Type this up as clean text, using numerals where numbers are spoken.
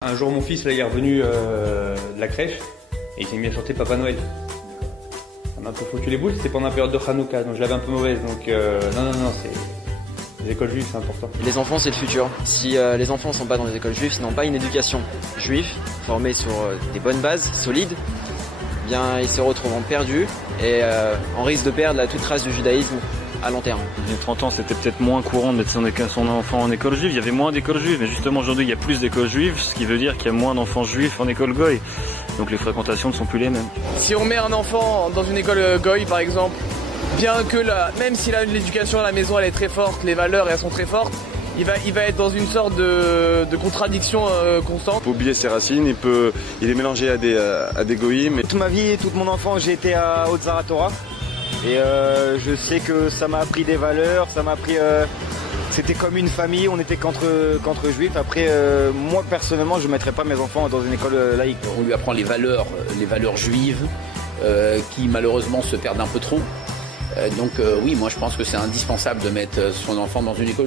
Un jour, mon fils là, il est revenu de la crèche et il s'est mis à chanter Papa Noël. Ça m'a un peu foutu les boules, c'était pendant la période de Hanouka, donc je l'avais un peu mauvaise. Donc non, les écoles juives, c'est important. Les enfants, c'est le futur. Si les enfants ne sont pas dans les écoles juives, s'ils n'ont pas une éducation juive, formée sur des bonnes bases, solides, eh bien, ils se retrouveront perdus et en risque de perdre toute trace du judaïsme à long terme. Il y a 30 ans, c'était peut-être moins courant de mettre son enfant en école juive. Il y avait moins d'écoles juives, mais justement aujourd'hui, il y a plus d'écoles juives, ce qui veut dire qu'il y a moins d'enfants juifs en école goy. Donc les fréquentations ne sont plus les mêmes. Si on met un enfant dans une école goy, par exemple, bien que même s'il a l'éducation à la maison, elle est très forte, les valeurs elles sont très fortes, il va être dans une sorte de contradiction constante. Faut oublier ses racines, il est mélangé à des goïms. Toute ma vie, toute mon enfance, j'ai été à Haute Torah. Et je sais que ça m'a appris des valeurs, ça m'a appris... c'était comme une famille, on était contre juifs. Après, moi personnellement, je ne mettrais pas mes enfants dans une école laïque. On lui apprend les valeurs juives qui malheureusement se perdent un peu trop. Donc oui, moi je pense que c'est indispensable de mettre son enfant dans une école juive.